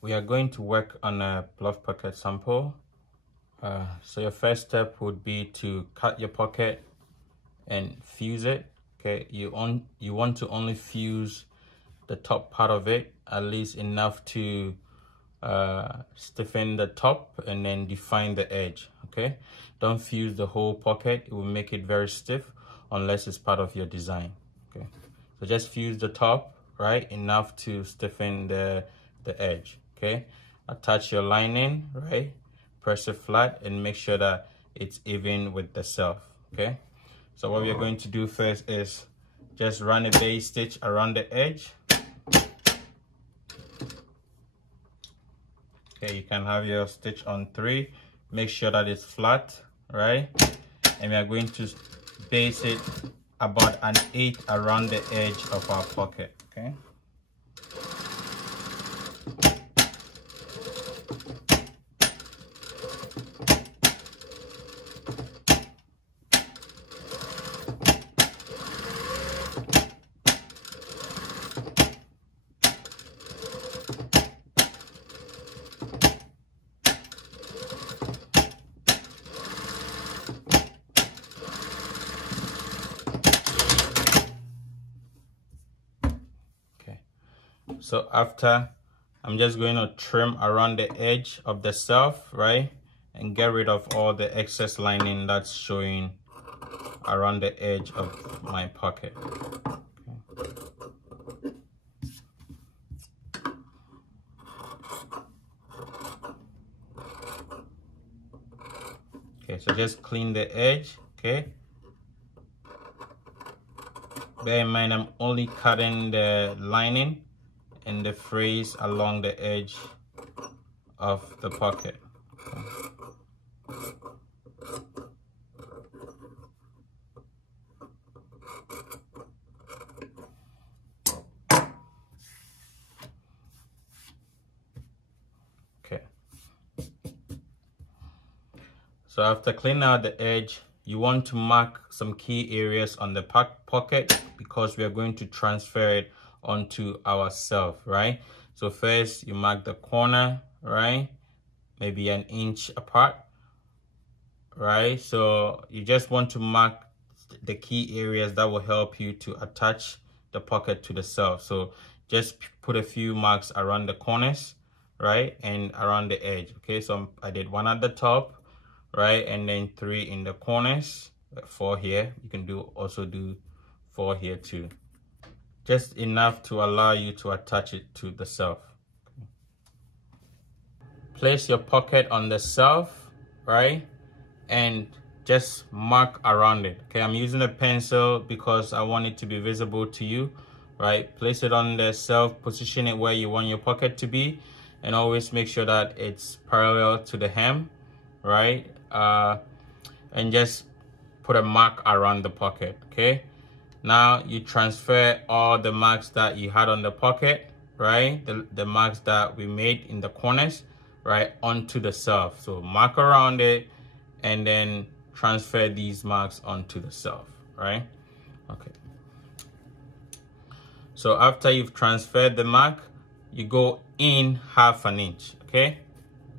we are going to work on a Bluff Pocket sample. So your first step would be to cut your pocket and fuse it. Okay, you want to only fuse the top part of it, at least enough to stiffen the top and then define the edge. Okay, don't fuse the whole pocket, it will make it very stiff unless it's part of your design. Okay, so just fuse the top, right, enough to stiffen the edge. Okay, attach your lining, right, press it flat and make sure that it's even with the self. Okay, so what we are going to do first is just run a base stitch around the edge. Okay, you can have your stitch on 3. Make sure that it's flat, right? And we are going to base it about an 8 around the edge of our pocket. Okay. So after, I'm just going to trim around the edge of the self, right? And get rid of all the excess lining that's showing around the edge of my pocket. Okay, so just clean the edge, okay? Bear in mind, I'm only cutting the lining and the phrase along the edge of the pocket. Okay. So after cleaning out the edge, you want to mark some key areas on the pocket because we are going to transfer it onto ourselves, right? So first you mark the corner, right? Maybe an inch apart, right? So you just want to mark the key areas that will help you to attach the pocket to the self. So just put a few marks around the corners, right? And around the edge. Okay, so I did 1 at the top, right? And then 3 in the corners, 4 here. You can also do 4 here too. Just enough to allow you to attach it to the self. Okay. Place your pocket on the self, right? And just mark around it. Okay, I'm using a pencil because I want it to be visible to you, right? Place it on the self, position it where you want your pocket to be, and always make sure that it's parallel to the hem, right? And just put a mark around the pocket, okay? Now you transfer all the marks that you had on the pocket, right? The marks that we made in the corners, right, onto the self. So mark around it and then transfer these marks onto the self, right? Okay. So after you've transferred the mark, you go in 1/2 inch, okay?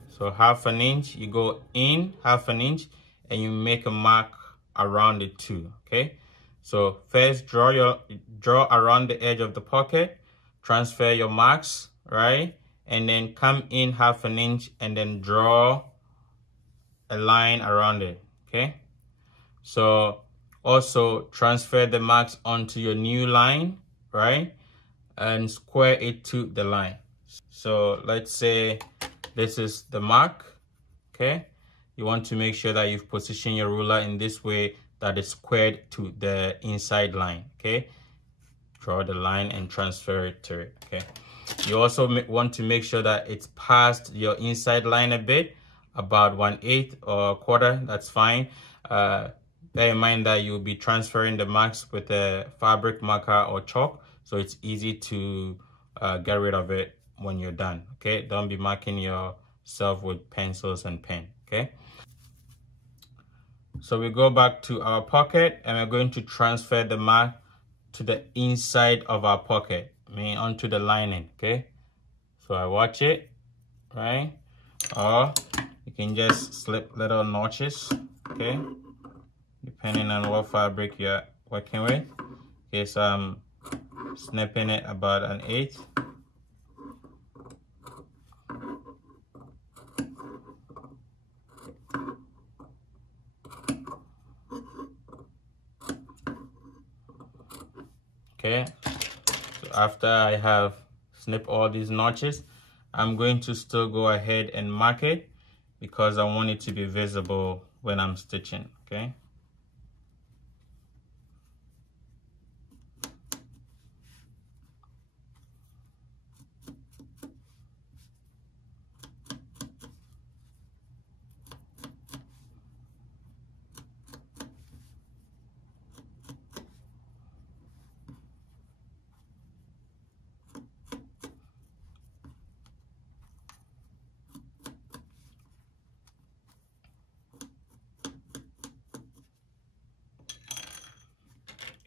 So 1/2 inch, you go in 1/2 inch and you make a mark around it too, okay? So first draw around the edge of the pocket, transfer your marks, right? And then come in 1/2 inch and then draw a line around it, okay? So also transfer the marks onto your new line, right? And square it to the line. So let's say this is the mark, okay? You want to make sure that you've positioned your ruler in this way that is squared to the inside line, okay? Draw the line and transfer it to it, okay? You also want to make sure that it's past your inside line a bit, about 1/8 or 1/4, that's fine. Bear in mind that you'll be transferring the marks with a fabric marker or chalk, so it's easy to get rid of it when you're done, okay? Don't be marking yourself with pencils and pen, okay? So we go back to our pocket and we're going to transfer the mark to the inside of our pocket, I mean onto the lining, okay? So I watch it right? Or you can just slip little notches, okay, depending on what fabric you're working with. Okay, so I'm snipping it about 1/8. Okay, so after I have snipped all these notches, I'm going to still go ahead and mark it because I want it to be visible when I'm stitching, okay?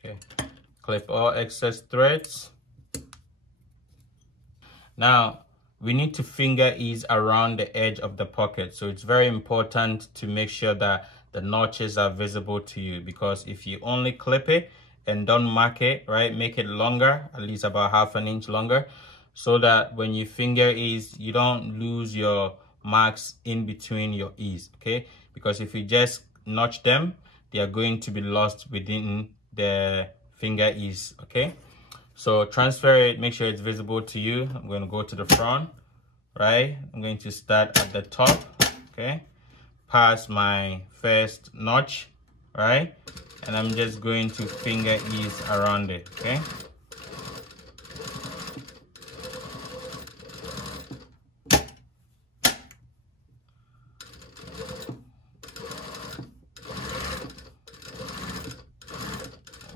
Okay, clip all excess threads. Now, we need to finger ease around the edge of the pocket. So it's very important to make sure that the notches are visible to you, because if you only clip it and don't mark it, right, make it longer, at least about 1/2 inch longer, so that when you finger ease, you don't lose your marks in between your ease, okay? Because if you just notch them, they are going to be lost within the finger ease, okay? So transfer it, make sure it's visible to you. I'm going to go to the front, right? I'm going to start at the top, okay? Pass my first notch, right? And I'm just going to finger ease around it, okay?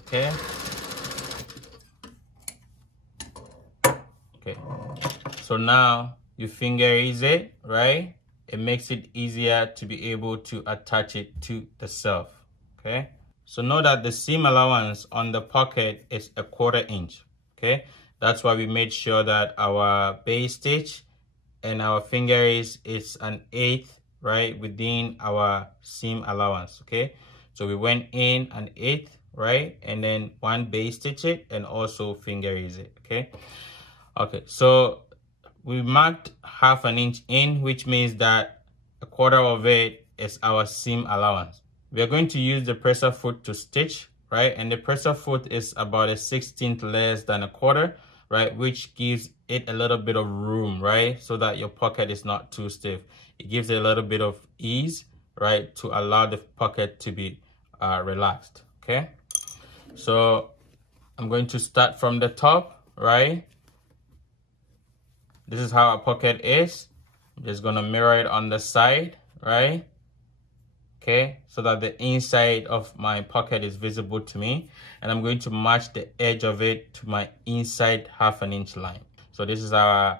Okay. Okay. So now you finger ease it, right? It makes it easier to be able to attach it to the self, okay? So know that the seam allowance on the pocket is 1/4 inch, okay? That's why we made sure that our base stitch and our finger is 1/8, right, within our seam allowance, okay? So we went in 1/8, right, and then one base stitch it and also finger ease it, okay? Okay, so we marked 1/2 inch in, which means that 1/4 of it is our seam allowance. We are going to use the presser foot to stitch, right? And the presser foot is about 1/16 less than 1/4, right? Which gives it a little bit of room, right? So that your pocket is not too stiff. It gives it a little bit of ease, right? To allow the pocket to be relaxed, okay? So I'm going to start from the top, right? This is how our pocket is. I'm just gonna mirror it on the side, right? Okay, so that the inside of my pocket is visible to me. And I'm going to match the edge of it to my inside 1/2 inch line. So this is our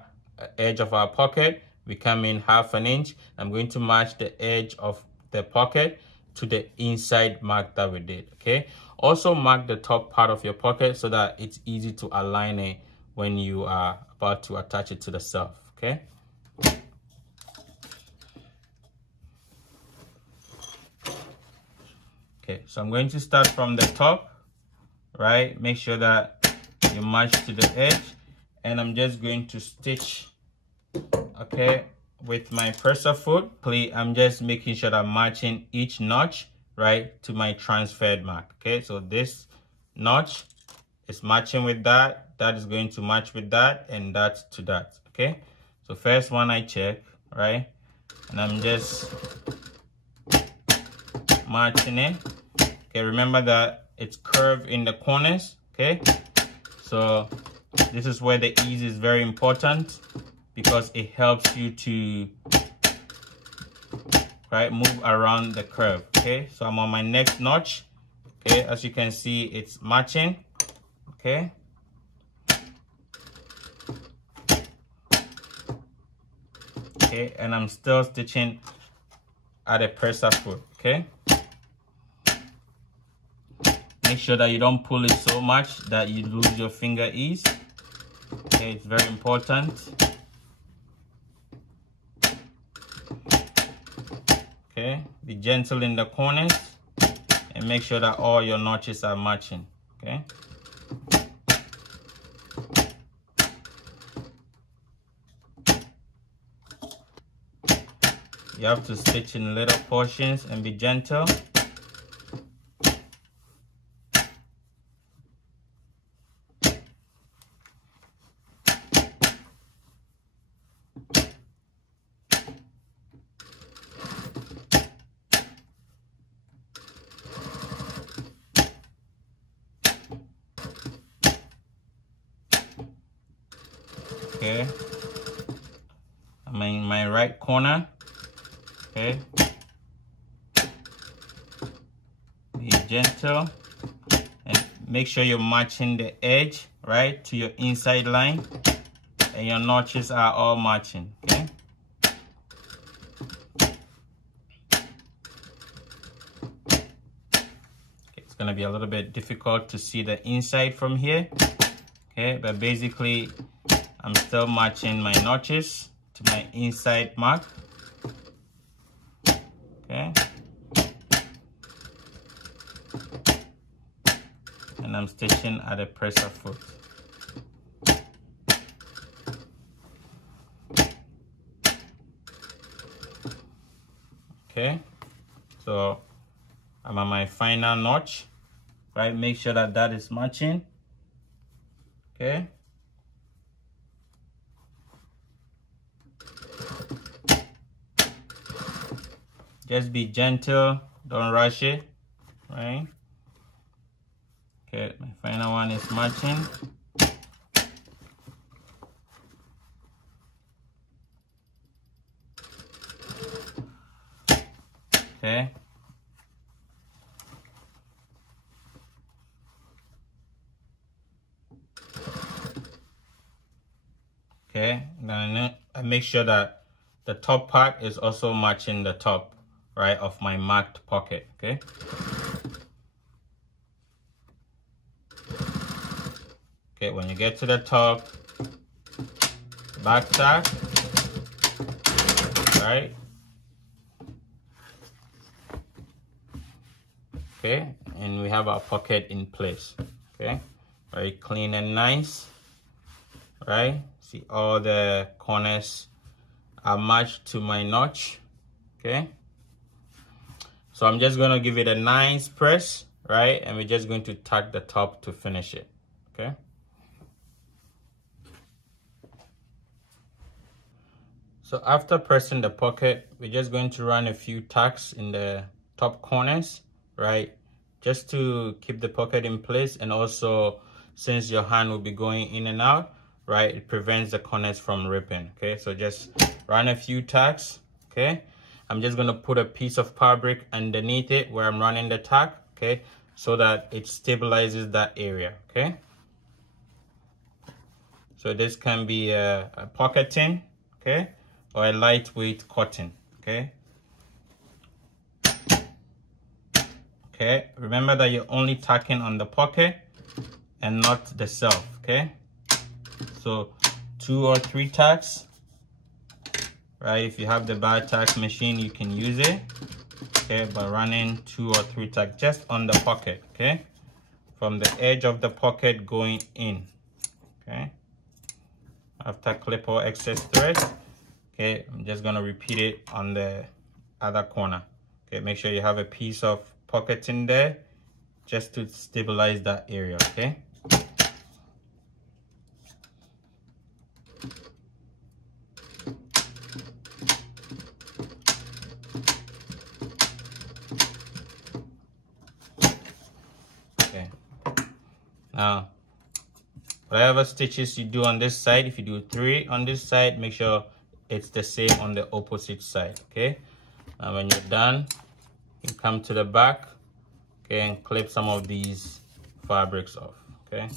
edge of our pocket. We come in 1/2 inch. I'm going to match the edge of the pocket to the inside mark that we did, okay? Also mark the top part of your pocket so that it's easy to align it when you are about to attach it to the self, okay? Okay, so I'm going to start from the top, right? Make sure that you match to the edge, and I'm just going to stitch, okay, with my presser foot. I'm just making sure that I'm matching each notch, right, to my transferred mark, okay? So this notch is matching with that, that is going to match with that, and that to that, okay? So first one I check, right? And I'm just matching it. Okay, remember that it's curved in the corners, okay? So this is where the ease is very important, because it helps you to, right, move around the curve, okay? So I'm on my next notch, okay? As you can see, it's matching, okay? Okay, and I'm still stitching at a presser foot, okay? Make sure that you don't pull it so much that you lose your finger ease. Okay, it's very important. Be gentle in the corners and make sure that all your notches are matching, okay? You have to stitch in little portions and be gentle. Okay, I'm in my right corner. Okay, be gentle and make sure you're matching the edge right to your inside line and your notches are all matching. Okay, it's gonna be a little bit difficult to see the inside from here. Okay, but basically I'm still matching my notches to my inside mark. Okay, and I'm stitching at the presser foot. Okay, so I'm at my final notch, right? Make sure that that is matching. Okay, just be gentle, don't rush it, right? Okay, my final one is matching. Okay. Okay, now I make sure that the top part is also matching the top, right, of my marked pocket, okay? Okay, when you get to the top, back tack, right? Okay, and we have our pocket in place, okay? Very clean and nice, right? See, all the corners are matched to my notch, okay? So I'm just gonna give it a nice press, right? And we're just going to tack the top to finish it, okay? So after pressing the pocket, we're just going to run a few tacks in the top corners, right? Just to keep the pocket in place, and also since your hand will be going in and out, right, it prevents the corners from ripping, okay? So just run a few tacks, okay? I'm just gonna put a piece of fabric underneath it where I'm running the tack, okay? So that it stabilizes that area, okay? So this can be a pocketing, okay? Or a lightweight cotton, okay? Okay, remember that you're only tacking on the pocket and not the self, okay? So 2 or 3 tacks, right? If you have the bar tack machine, you can use it, okay? But running 2 or 3 tacks just on the pocket, okay? From the edge of the pocket going in, okay? After clip all excess thread, okay, I'm just gonna repeat it on the other corner. Okay, make sure you have a piece of pocket in there just to stabilize that area, okay? Okay, now whatever stitches you do on this side, if you do 3 on this side, make sure it's the same on the opposite side, okay? And when you're done, you come to the back, okay, and clip some of these fabrics off, okay?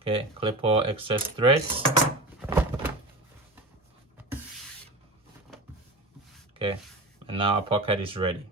Okay, clip all excess threads. Okay, and now our pocket is ready.